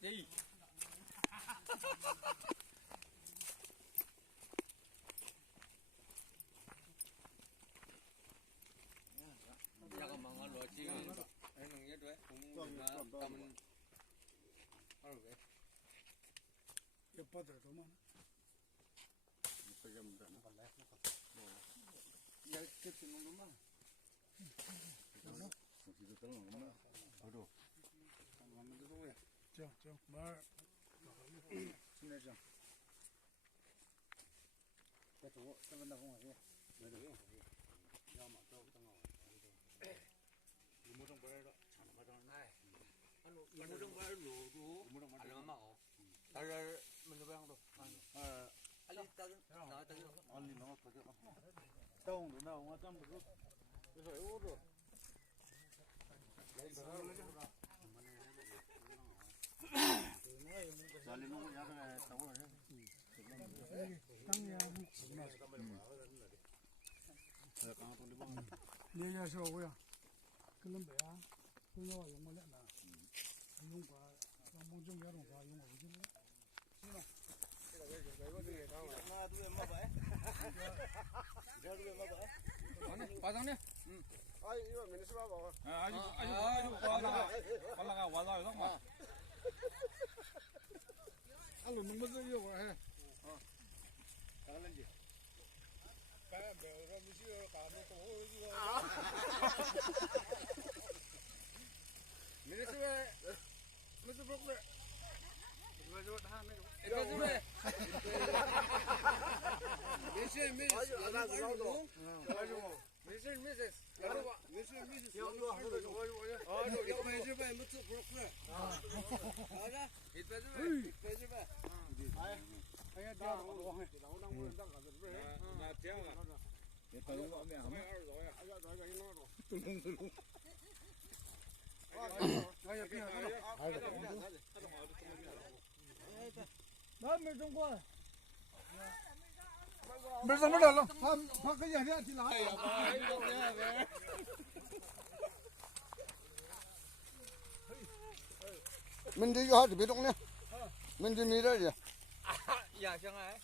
đi. 잠깐만 알로 지금 애는 게 돼? 공부나 담은 알로 왜? 옆바들 도만. 이쁘게 문다. 야, 그 정도만. 이거 들어는 엄마. 어려. 한번 들어오야. 저 말. 친해져. 저거 저번다 공하게. 내려요. 야마 저 그다가. 이모정 벌다. 참 맞아. 아니. 이모정 벌로도 알려마고. 달달 먼저 방도. 알리 따든 나 따든 알리 너 따든. 다운 나 와 짬부. 그래서 요거 살리는 야가 타고 땅이야 내가서 오야 그런 거야 그거 용을 내나 용과 양봉중 야롱과 용을 오지네 과장님. 아 이거 민수 봐봐. 아주 와라 마. 알로 넘어서 이거 해. 잘하는지. 민수 브로커. 이거 다 내. 아주 안 하고. 미세스. 여러분, 미세스. 이거 하는 거 가지고. 이거 해줘봐. 무슨 브로커. 알아? 해줘봐. 아야 나 나오는 나 대왕아. 얘 이거 하면 안 돼. 나몇 정권 몇 정권 달라 밖에 야야 지나 mình đi vô thì biết đúng nè mình đi mi đây gì 야, 형아.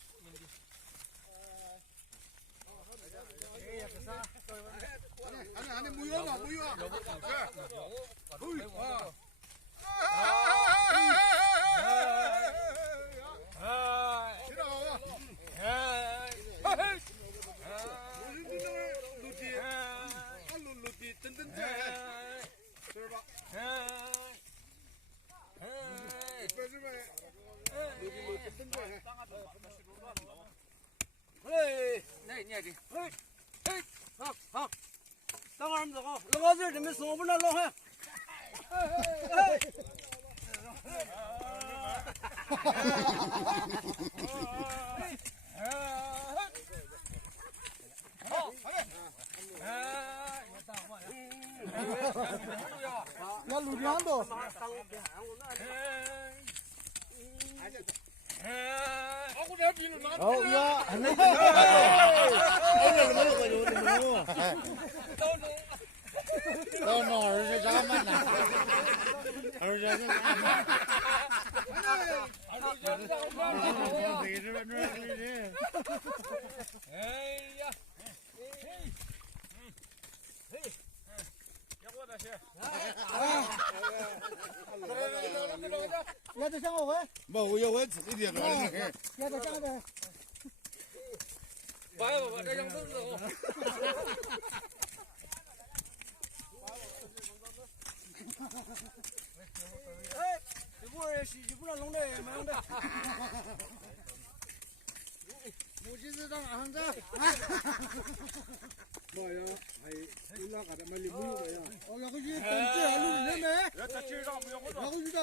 아니 무효가 Lo thì mình xuống bên đó lo ha. Nó lùi nhón rồi. 얘도 장어 왜? 뭐 이거 왜 이래 그래. 얘도 장어 돼. 봐봐, 내 정도도. 이불 농대 망대. 무지스당 한자. 뭐야? 아이 올라가다 말리 무유가야. 야 그지? 던지 알루를 내네. 야 자치랑 무용거든. 야 그지다.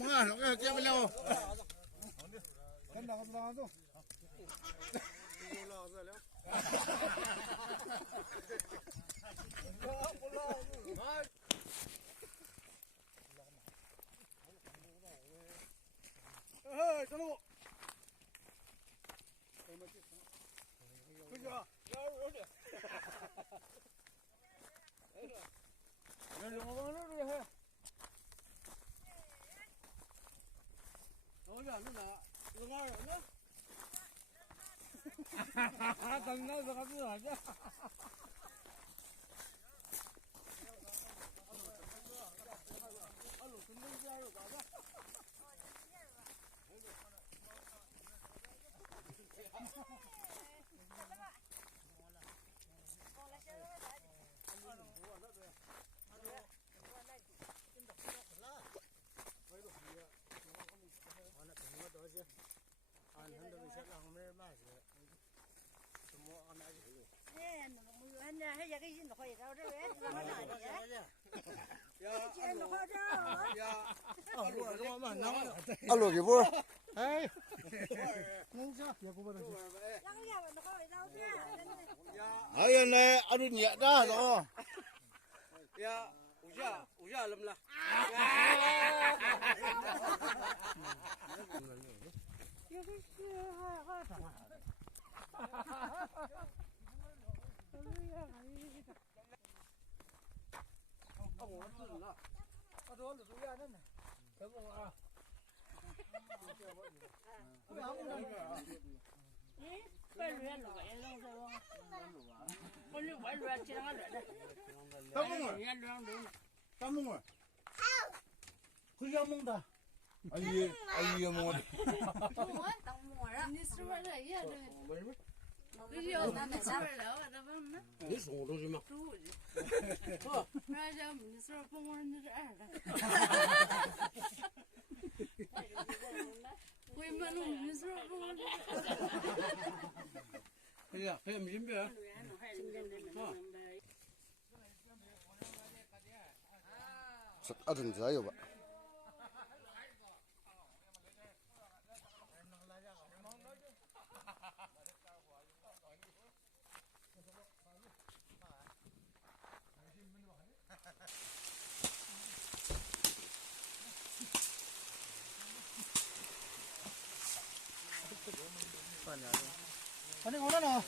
뭐야 nó kia bên đâu alo cái bữa ai này ăn nhẹ ra rồi 야, 우자 얼음라. 따먹어 그게 먹다. 아이 뭐 야, 그냥 준비해. ăn giá rồi bạn 아니 오늘 나